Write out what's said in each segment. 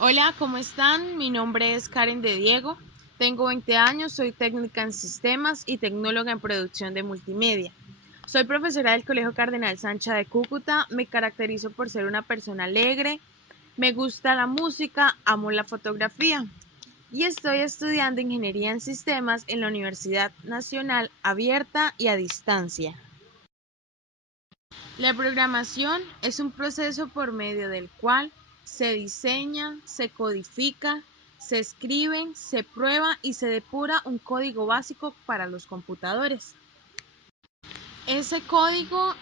Hola, ¿cómo están? Mi nombre es Karen de Diego, tengo 20 años, soy técnica en sistemas y tecnóloga en producción de multimedia. Soy profesora del Colegio Cardenal Sancha de Cúcuta, me caracterizo por ser una persona alegre, me gusta la música, amo la fotografía y estoy estudiando ingeniería en sistemas en la Universidad Nacional Abierta y a Distancia. La programación es un proceso por medio del cual se diseña, se codifica, se escribe, se prueba y se depura un código básico para los computadores. Ese código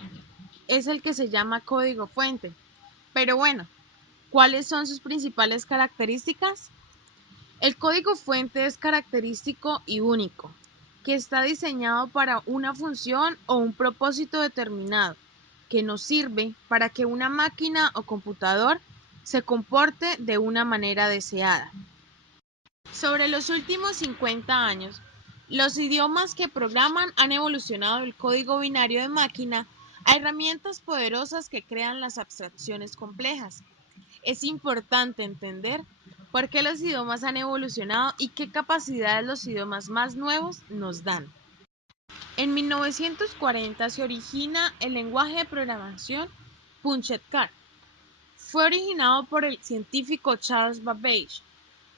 es el que se llama código fuente. Pero bueno, ¿cuáles son sus principales características? El código fuente es característico y único, que está diseñado para una función o un propósito determinado, que nos sirve para que una máquina o computador se comporte de una manera deseada. Sobre los últimos 50 años, los idiomas que programan han evolucionado del código binario de máquina a herramientas poderosas que crean las abstracciones complejas. Es importante entender por qué los idiomas han evolucionado y qué capacidades los idiomas más nuevos nos dan. En 1940 se origina el lenguaje de programación Punchet-Card. Fue originado por el científico Charles Babbage,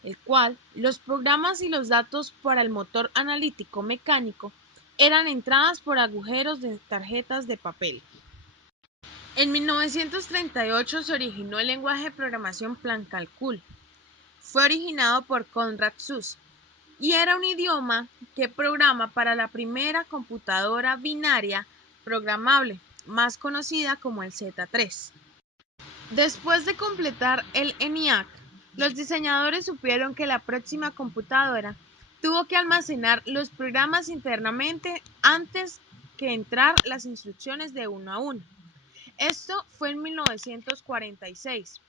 el cual los programas y los datos para el motor analítico mecánico eran entradas por agujeros de tarjetas de papel. En 1938 se originó el lenguaje de programación Plan-Calcul. Fue originado por Konrad Zuse y era un idioma que programa para la primera computadora binaria programable, más conocida como el Z3. Después de completar el ENIAC, los diseñadores supieron que la próxima computadora tuvo que almacenar los programas internamente antes que entrar las instrucciones de uno a uno. Esto fue en 1946.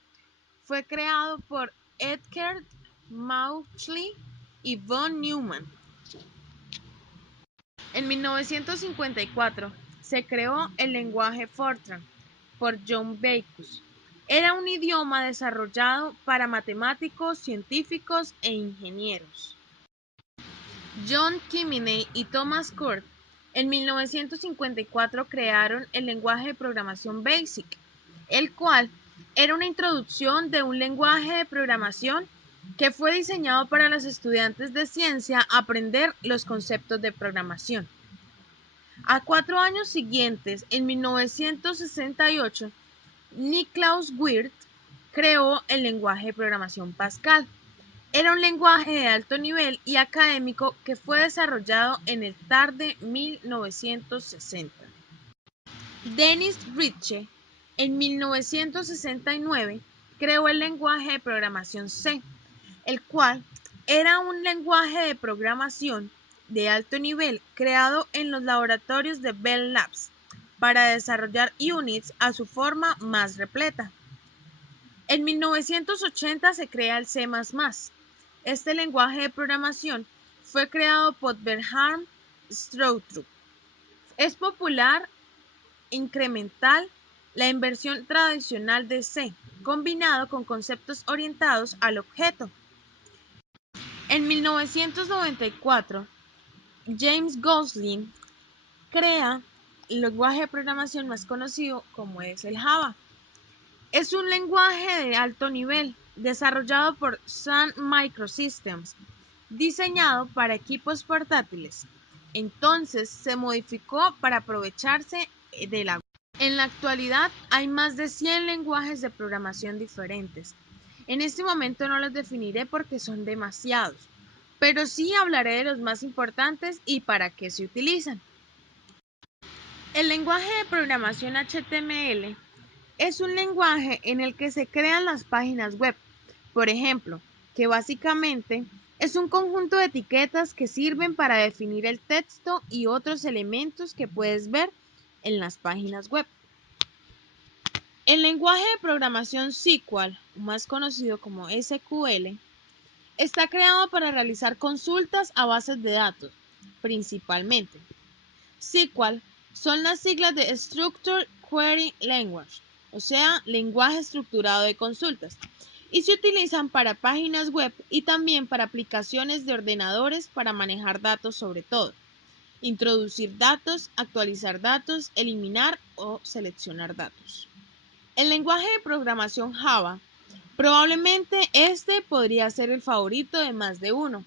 Fue creado por Edgar Mauchly y von Neumann. En 1954 se creó el lenguaje Fortran por John Backus. Era un idioma desarrollado para matemáticos, científicos e ingenieros. John Kearney y Thomas Kurt en 1954 crearon el lenguaje de programación BASIC, el cual era una introducción de un lenguaje de programación que fue diseñado para los estudiantes de ciencia aprender los conceptos de programación. A 4 años siguientes, en 1968, Niklaus Wirth creó el lenguaje de programación Pascal. Era un lenguaje de alto nivel y académico que fue desarrollado en el tarde 1960. Dennis Ritchie, en 1969, creó el lenguaje de programación C, el cual era un lenguaje de programación de alto nivel creado en los laboratorios de Bell Labs para desarrollar Unix a su forma más repleta. En 1980 se crea el C++. Este lenguaje de programación fue creado por Bernhard Strautrup. Es popular, incremental, la inversión tradicional de C, combinado con conceptos orientados al objeto. En 1994, James Gosling crea el lenguaje de programación más conocido como es el Java. Es un lenguaje de alto nivel desarrollado por Sun Microsystems, diseñado para equipos portátiles. Entonces se modificó para aprovecharse de la web. En la actualidad hay más de 100 lenguajes de programación diferentes. En este momento no los definiré porque son demasiados, pero sí hablaré de los más importantes y para qué se utilizan. El lenguaje de programación HTML es un lenguaje en el que se crean las páginas web, por ejemplo, que básicamente es un conjunto de etiquetas que sirven para definir el texto y otros elementos que puedes ver en las páginas web. El lenguaje de programación SQL, más conocido como SQL, está creado para realizar consultas a bases de datos, principalmente. SQL son las siglas de Structured Query Language, o sea, lenguaje estructurado de consultas. y se utilizan para páginas web y también para aplicaciones de ordenadores para manejar datos sobre todo, introducir datos, actualizar datos, eliminar o seleccionar datos. El lenguaje de programación Java, probablemente este podría ser el favorito de más de uno,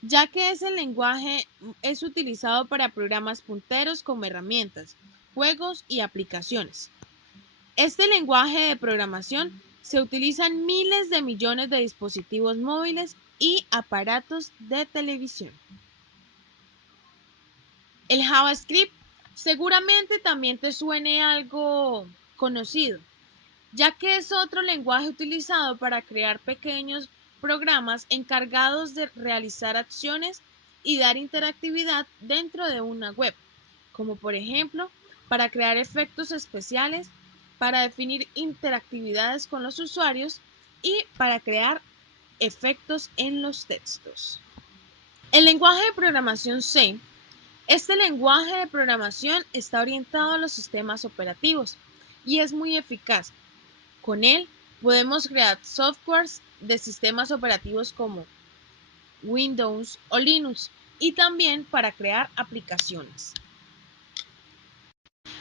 ya que ese lenguaje es utilizado para programas punteros como herramientas, juegos y aplicaciones. Este lenguaje de programación se utiliza en miles de millones de dispositivos móviles y aparatos de televisión. El JavaScript seguramente también te suene algo conocido, ya que es otro lenguaje utilizado para crear pequeños programas encargados de realizar acciones y dar interactividad dentro de una web, como por ejemplo para crear efectos especiales, para definir interactividades con los usuarios y para crear efectos en los textos. El lenguaje de programación C. Este lenguaje de programación está orientado a los sistemas operativos y es muy eficaz. Con él podemos crear softwares de sistemas operativos como Windows o Linux y también para crear aplicaciones.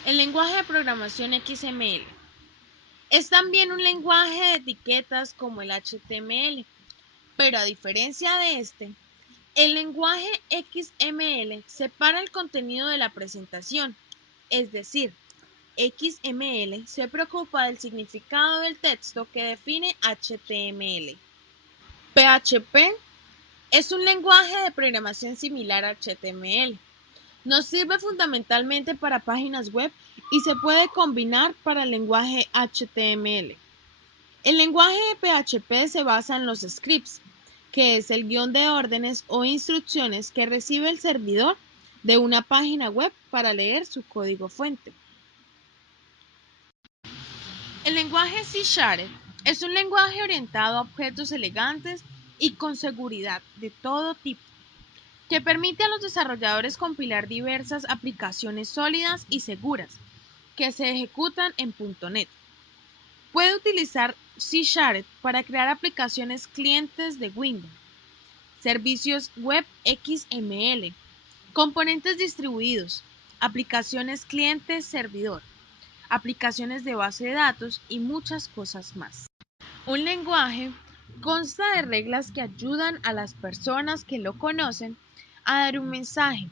El lenguaje de programación XML es también un lenguaje de etiquetas como el HTML, pero a diferencia de este, el lenguaje XML separa el contenido de la presentación, es decir, XML se preocupa del significado del texto que define HTML. PHP es un lenguaje de programación similar a HTML. Nos sirve fundamentalmente para páginas web y se puede combinar para el lenguaje HTML. El lenguaje de PHP se basa en los scripts, que es el guión de órdenes o instrucciones que recibe el servidor de una página web para leer su código fuente. El lenguaje C# es un lenguaje orientado a objetos elegantes y con seguridad de todo tipo, que permite a los desarrolladores compilar diversas aplicaciones sólidas y seguras que se ejecutan en .NET. Puede utilizar C# para crear aplicaciones clientes de Windows, servicios web XML, componentes distribuidos, aplicaciones cliente-servidor, aplicaciones de base de datos y muchas cosas más. Un lenguaje consta de reglas que ayudan a las personas que lo conocen a dar un mensaje.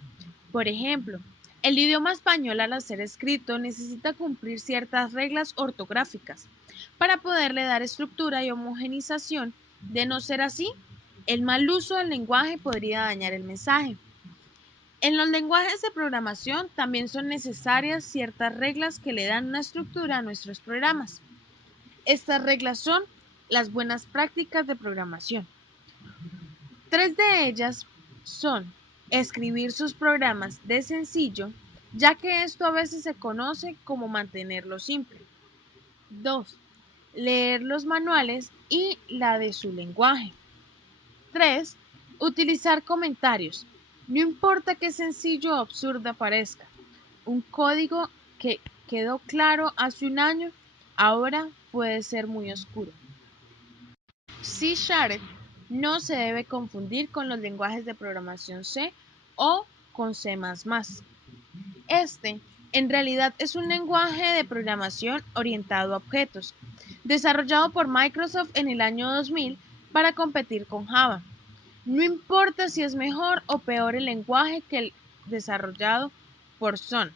Por ejemplo, el idioma español al ser escrito necesita cumplir ciertas reglas ortográficas para poderle dar estructura y homogenización. De no ser así, el mal uso del lenguaje podría dañar el mensaje. En los lenguajes de programación también son necesarias ciertas reglas que le dan una estructura a nuestros programas. Estas reglas son las buenas prácticas de programación. 3 de ellas son escribir sus programas de sencillo, ya que esto a veces se conoce como mantenerlo simple. 2. Leer los manuales y la de su lenguaje. 3. Utilizar comentarios. No importa qué sencillo o absurdo parezca. Un código que quedó claro hace un año, ahora puede ser muy oscuro. C# no se debe confundir con los lenguajes de programación C o con C++. Este, en realidad, es un lenguaje de programación orientado a objetos, desarrollado por Microsoft en el año 2000 para competir con Java. No importa si es mejor o peor el lenguaje que el desarrollado por Sun,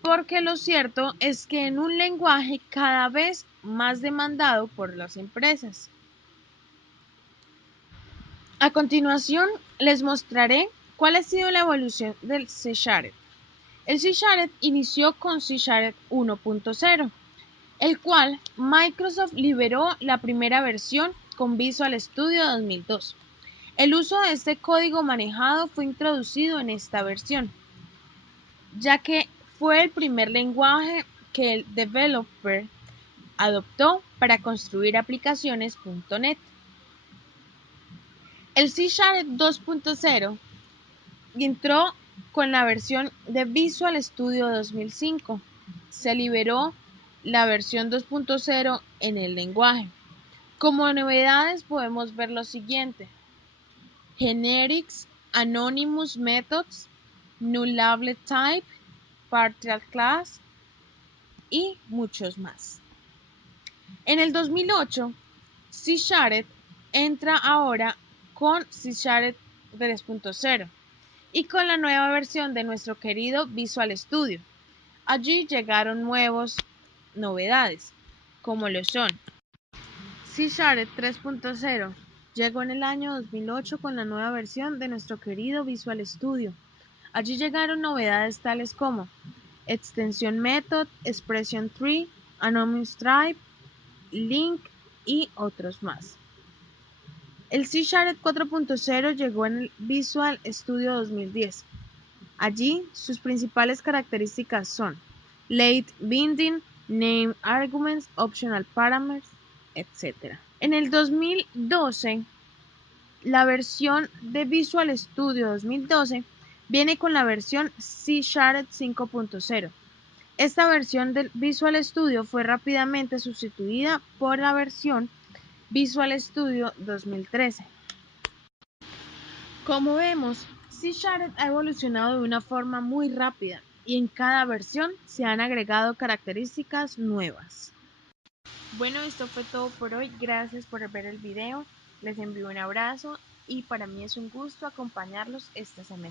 porque lo cierto es que es un lenguaje cada vez más demandado por las empresas. A continuación, les mostraré cuál ha sido la evolución del C#. El C# inició con C# 1.0, el cual Microsoft liberó la primera versión con Visual Studio 2002. El uso de este código manejado fue introducido en esta versión, ya que fue el primer lenguaje que el developer adoptó para construir aplicaciones .NET. El C# 2.0 entró con la versión de Visual Studio 2005. Se liberó la versión 2.0 en el lenguaje. Como novedades podemos ver lo siguiente: Generics, Anonymous Methods, Nullable Type, Partial Class y muchos más. En el 2008, C# entra ahora con C# 3.0 y con la nueva versión de nuestro querido Visual Studio. Allí llegaron nuevas novedades, como lo son: C# 3.0 llegó en el año 2008 con la nueva versión de nuestro querido Visual Studio. Allí llegaron novedades tales como Extension Method, Expression Tree, Anonymous Type, Link y otros más. El C# 4.0 llegó en el Visual Studio 2010. Allí sus principales características son Late Binding, Name Arguments, Optional Parameters, etc. En el 2012, la versión de Visual Studio 2012 viene con la versión C# 5.0. Esta versión del Visual Studio fue rápidamente sustituida por la versión Visual Studio 2013. Como vemos, C# ha evolucionado de una forma muy rápida y en cada versión se han agregado características nuevas. Bueno, esto fue todo por hoy. Gracias por ver el video. Les envío un abrazo y para mí es un gusto acompañarlos este semestre.